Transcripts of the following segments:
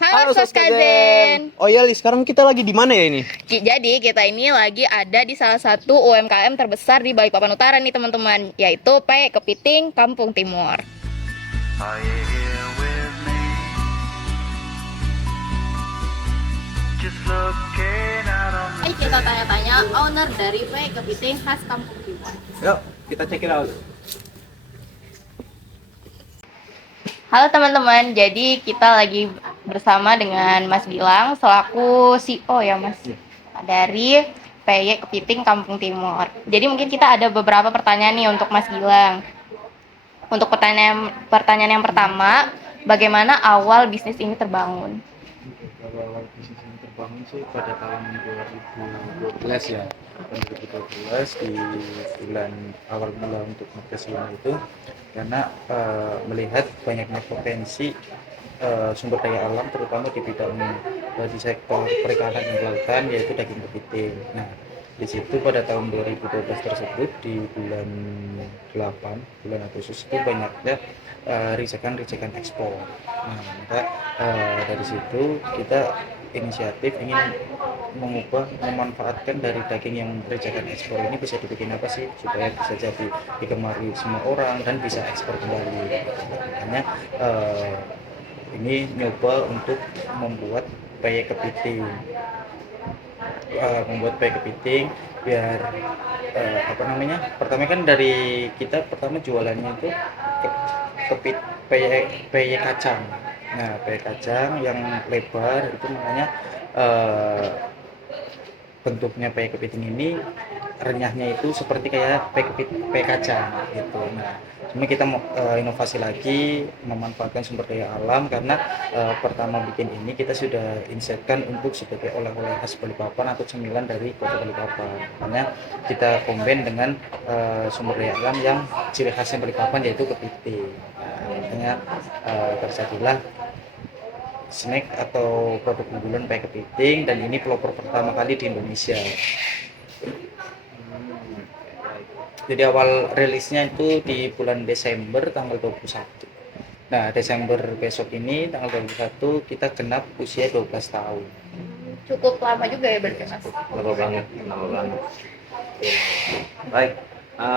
Halo Halo Soskazen. Soskazen. Oh iya, Li, sekarang kita lagi di mana ya ini? Jadi kita ini lagi ada di salah satu UMKM terbesar di Balikpapan Utara nih teman-teman, yaitu P Kepiting Kampung Timur. Are you here with me? Just looking out on the Mari kita tanya-tanya owner dari P Kepiting khas Kampung Timur. Yuk, kita check it out. Halo teman-teman, jadi kita lagi bersama dengan Mas Gilang selaku CEO ya Mas, dari PY Kepiting Kampung Timur. Jadi mungkin kita ada beberapa pertanyaan nih untuk Mas Gilang. Untuk pertanyaan yang pertama, bagaimana awal bisnis ini terbangun? Kalau awal bisnis ini terbangun sih pada tahun 2012 ya. Tahun 2012 di bulan awal mula untuk ngetes ini itu karena melihat banyaknya potensi sumber daya alam terutama di bidang di sektor perikanan dan kelautan yaitu daging kepiting. Nah, di situ pada tahun 2012 tersebut di bulan 8 bulan Agustus itu banyaknya risekan ekspor. Nah, maka dari situ kita inisiatif ingin memanfaatkan dari daging yang risekan ekspor ini bisa dibikin apa sih supaya bisa jadi digemari semua orang dan bisa ekspor kembali. Makanya ini nyoba untuk membuat peye kepiting biar apa namanya, pertama kan dari kita pertama jualannya itu ke, kepit peye kacang. Nah, peye kacang yang lebar itu makanya eh, bentuknya peye kepiting ini renyahnya itu seperti kayak peye kacang gitu. Nah, cuma kita mau inovasi lagi memanfaatkan sumber daya alam karena pertama bikin ini kita sudah insetkan untuk sebagai oleh-oleh khas Balikpapan atau cemilan dari kota Balikpapan. Makanya kita combine dengan sumber daya alam yang ciri khasnya Balikpapan yaitu kepiting. Nah, makanya terjadilah snack atau produk unggulan peye kepiting dan ini pelopor pertama kali di Indonesia. Jadi awal rilisnya itu di bulan Desember tanggal 21. Nah, Desember besok ini tanggal 21 kita genap usia 12 tahun. Cukup lama juga ya berarti Mas. Lama banget, lama banget. Baik,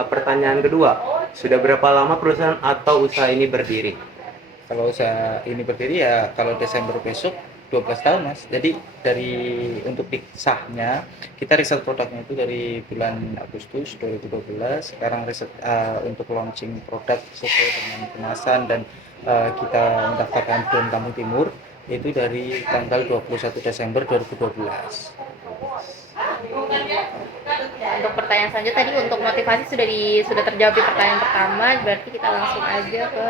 pertanyaan kedua. Sudah berapa lama perusahaan atau usaha ini berdiri? Kalau usaha ini berdiri ya kalau Desember besok 12 tahun Mas. Jadi dari untuk sahnya kita riset produknya itu dari bulan Agustus 2012. Sekarang riset untuk launching produk sesuai dengan kemasan dan kita mendaftarkan brand Kampung Timur itu dari tanggal 21 Desember 2012. Untuk pertanyaan selanjutnya tadi untuk motivasi sudah terjawab di pertanyaan pertama, berarti kita langsung aja ke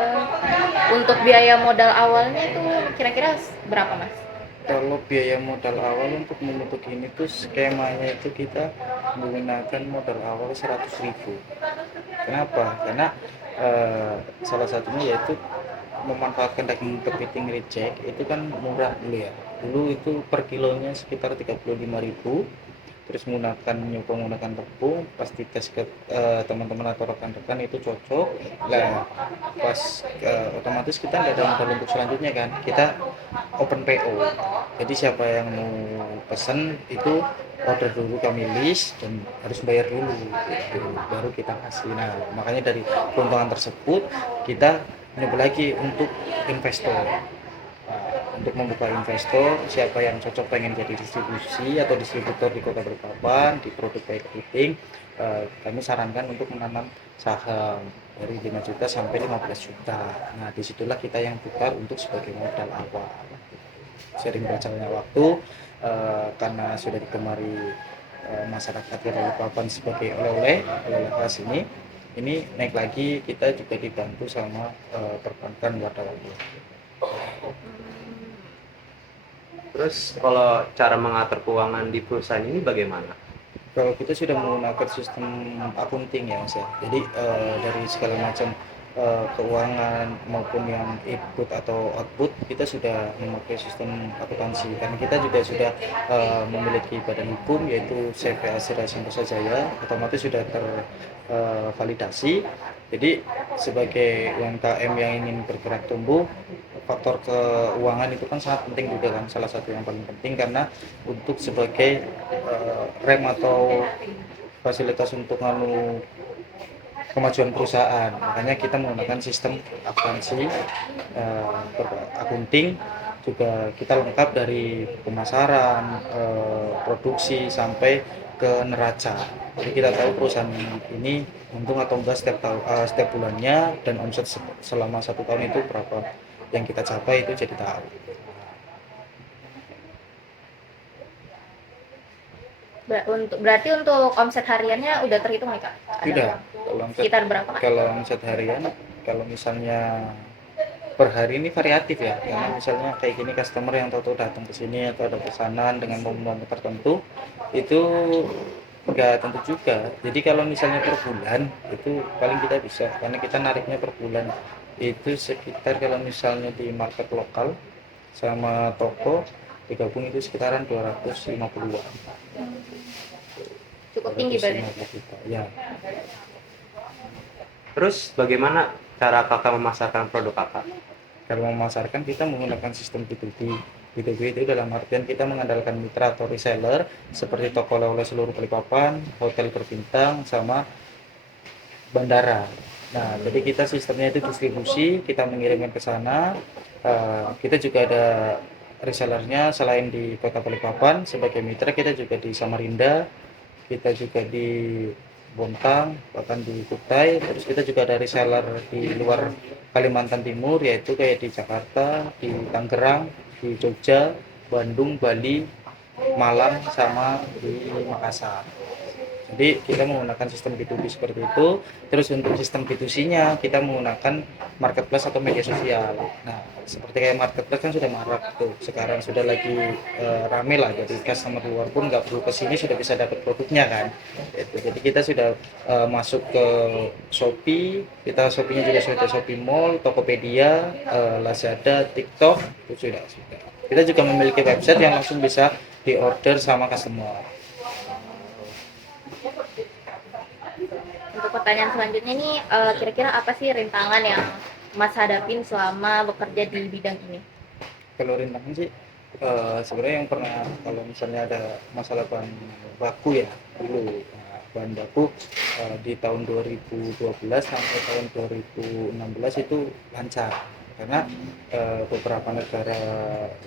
untuk biaya modal awalnya itu kira-kira berapa Mas? Kalau biaya modal awal untuk membentuk ini tuh skemanya itu kita menggunakan modal awal 100.000. Kenapa? Karena salah satunya yaitu memanfaatkan daging kepiting reject itu kan murah dulu ya. Dulu itu per kilonya sekitar 35.000. Terus menggunakan tepung, pasti tes ke teman-teman atau rekan-rekan itu cocok. Lah pas otomatis kita nggak ada modal untuk selanjutnya kan, kita open PO. Jadi siapa yang mau pesen itu order dulu, kami list dan harus bayar dulu gitu, baru kita kasih. Nah, makanya dari keuntungan tersebut kita nyoba lagi untuk investor. Untuk membuka investor, siapa yang cocok pengen jadi distribusi atau distributor di Kota Balikpapan di produk baik kepiting, kami sarankan untuk menanam saham dari 5 juta sampai 15 juta. Nah, disitulah kita yang putar untuk sebagai modal awal. Sering berjalannya waktu, karena sudah digemari masyarakat di Balikpapan sebagai oleh-oleh khas ini naik lagi, kita juga dibantu sama perbankan wadah-wadah. Terus kalau cara mengatur keuangan di perusahaan ini bagaimana? Kalau kita sudah menggunakan sistem accounting ya Mas ya, jadi dari segala macam keuangan maupun yang input atau output kita sudah memakai sistem akuntansi karena kita juga sudah memiliki badan hukum yaitu CPA Sera Santosa Jaya, otomatis sudah tervalidasi. Jadi sebagai UMKM yang ingin bergerak tumbuh, faktor keuangan itu kan sangat penting juga kan, salah satu yang paling penting, karena untuk sebagai rem atau fasilitas untuk kemajuan perusahaan. Makanya kita menggunakan sistem akuntansi, akunting, juga kita lengkap dari pemasaran, produksi sampai ke neraca. Jadi kita tahu perusahaan ini untung atau enggak setiap bulannya, dan omset selama 1 tahun itu berapa yang kita capai itu jadi tahu. Berarti untuk omset hariannya udah terhitung nih Kak? Tidak. Kalau omset, Sekitar berapa Kak? kalau omset harian, kalau misalnya per hari ini variatif ya, karena misalnya kayak gini customer yang tahu datang ke sini atau ada pesanan dengan momen-momen tertentu, itu nggak tentu juga. Jadi kalau misalnya per bulan itu paling kita bisa, karena kita nariknya per bulan itu sekitar, kalau misalnya di market lokal sama toko digabung itu sekitaran 250-an. Cukup tinggi berarti. 250 juta, ya. Terus bagaimana cara kakak memasarkan produk kakak? Kalau memasarkan kita menggunakan sistem B2B. B2B itu dalam artian kita mengandalkan mitra atau reseller seperti toko oleh-oleh seluruh Balikpapan, hotel berbintang, sama bandara. Nah, jadi kita sistemnya itu distribusi, kita mengirimkan ke sana. Kita juga ada resellernya selain di Kota Balikpapan sebagai mitra, kita juga di Samarinda, kita juga di Bontang, bahkan di Kutai. Terus kita juga ada reseller di luar Kalimantan Timur, yaitu kayak di Jakarta, di Tangerang, di Jogja, Bandung, Bali, Malang, sama di Makassar. Jadi kita menggunakan sistem B2B seperti itu. Terus untuk sistem B2C-nya kita menggunakan marketplace atau media sosial. Nah, seperti kayak marketplace kan sudah marak tuh. Sekarang sudah lagi rame lah. Jadi customer luar pun nggak perlu kesini sudah bisa dapat produknya kan. Jadi kita sudah masuk ke Shopee. Kita Shopee-nya juga sudah Shopee Mall, Tokopedia, Lazada, TikTok itu sudah. Kita juga memiliki website yang langsung bisa diorder sama customer. Untuk pertanyaan selanjutnya nih, kira-kira apa sih rintangan yang Mas hadapin selama bekerja di bidang ini? Kalau rintangan sih sebenarnya yang pernah, kalau misalnya ada masalah bahan baku ya dulu, bahan baku di tahun 2012 sampai tahun 2016 itu lancar, karena beberapa negara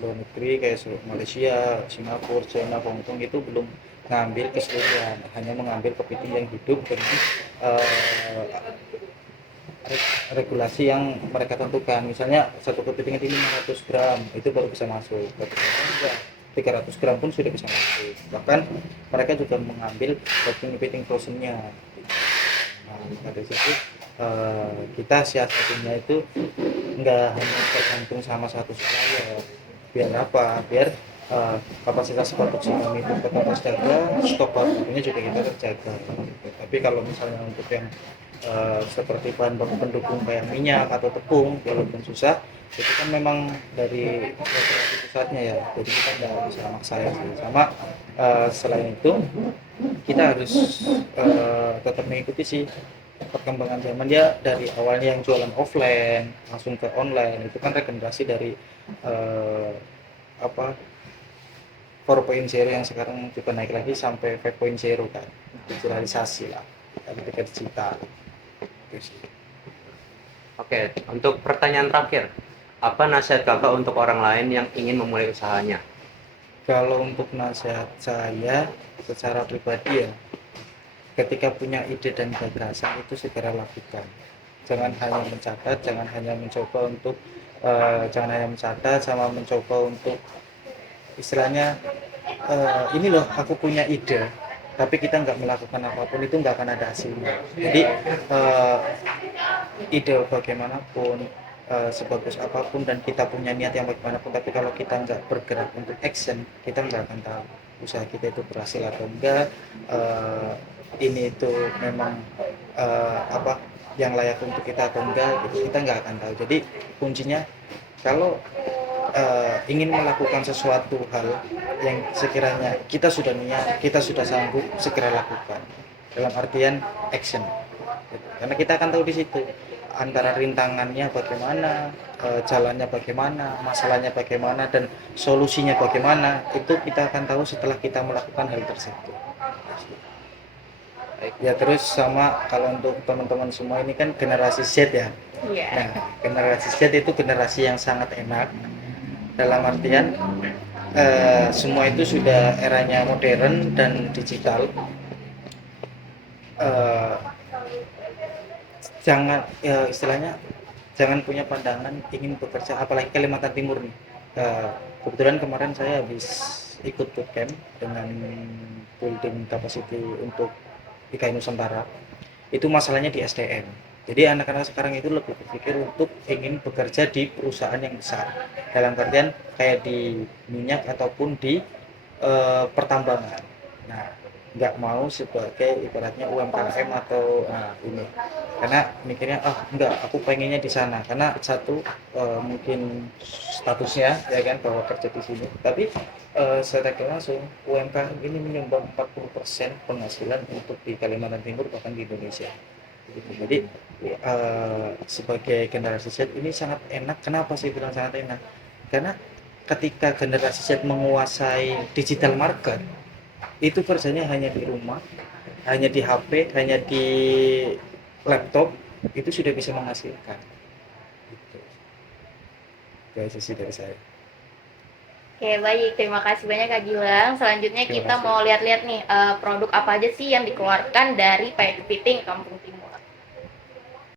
luar negeri kayak Malaysia, Singapura, China, Hongkong itu belum mengambil keseluruhan, hanya mengambil kepiting yang hidup dengan regulasi yang mereka tentukan. Misalnya satu kepiting itu 500 gram itu baru bisa masuk, 300 gram pun sudah bisa masuk. Bahkan mereka juga mengambil kepiting frozennya. Nah, dari situ kita siasatinya itu nggak hanya tergantung sama satu supplier. Biar apa? Biar kapasitas produksi kami itu tetap terjaga, stok bakunya juga kita terjaga. Tapi kalau misalnya untuk yang seperti bahan baku pendukung kayak minyak atau tepung, walaupun susah, itu kan memang dari regulasi pusatnya ya, jadi kita nggak bisa maksa ya. Sama selain itu kita harus tetap mengikuti sih perkembangan zaman ya, dari awalnya yang jualan offline langsung ke online, itu kan regenerasi dari 4.0 yang sekarang juga naik lagi sampai 5.0 kan, digitalisasi lah, ketika digital. Itu sih. Oke, untuk pertanyaan terakhir, apa nasihat kakak untuk orang lain yang ingin memulai usahanya? Kalau untuk nasihat saya secara pribadi ya, ketika punya ide dan gagasan itu segera lakukan. Jangan hanya mencatat, jangan hanya mencatat sama mencoba untuk istilahnya ini loh aku punya ide, tapi kita nggak melakukan apapun, itu nggak akan ada hasilnya. Jadi ide bagaimanapun, sebagus apapun, dan kita punya niat yang bagaimanapun, tapi kalau kita nggak bergerak untuk action, kita nggak akan tahu usaha kita itu berhasil atau enggak, ini itu memang yang layak untuk kita atau enggak, gitu. Kita nggak akan tahu. Jadi kuncinya kalau ingin melakukan sesuatu hal yang sekiranya kita sudah niat, kita sudah sanggup, segera lakukan. Dalam artian action. Karena kita akan tahu di situ antara rintangannya bagaimana, jalannya bagaimana, masalahnya bagaimana, dan solusinya bagaimana, itu kita akan tahu setelah kita melakukan hal tersebut. Baik. Ya terus sama kalau untuk teman-teman semua ini kan generasi Z ya. Iya. Nah, generasi Z itu generasi yang sangat enak dalam artian semua itu sudah eranya modern dan digital. Eh, jangan ya istilahnya jangan punya pandangan ingin bekerja, apalagi Kalimantan Timur nih. Kebetulan kemarin saya habis ikut bootcamp dengan building capacity untuk IKN Nusantara. Itu masalahnya di SDM. Jadi anak-anak sekarang itu lebih berpikir untuk ingin bekerja di perusahaan yang besar. Dalam artian kayak di minyak ataupun di pertambangan. Nah, nggak mau sebagai ibaratnya UMKM atau ini. Karena mikirnya enggak, aku pengennya di sana. Karena satu mungkin statusnya ya kan bahwa kerja di sini. Tapi saya kira langsung UMKM ini menyumbang 40% penghasilan untuk di Kalimantan Timur bahkan di Indonesia. Gitu. Jadi sebagai generasi Z ini sangat enak. Kenapa sih bilang sangat enak? Karena ketika generasi Z menguasai digital market, itu kerjanya hanya di rumah, hanya di HP, hanya di laptop, itu sudah bisa menghasilkan. Gitu. Itu aja sih dari saya. Oke, baik. Terima kasih banyak Kak Gilang. Selanjutnya Terima kita kasih. mau lihat-lihat nih produk apa aja sih yang dikeluarkan dari Payek Kepiting Kampung Timur.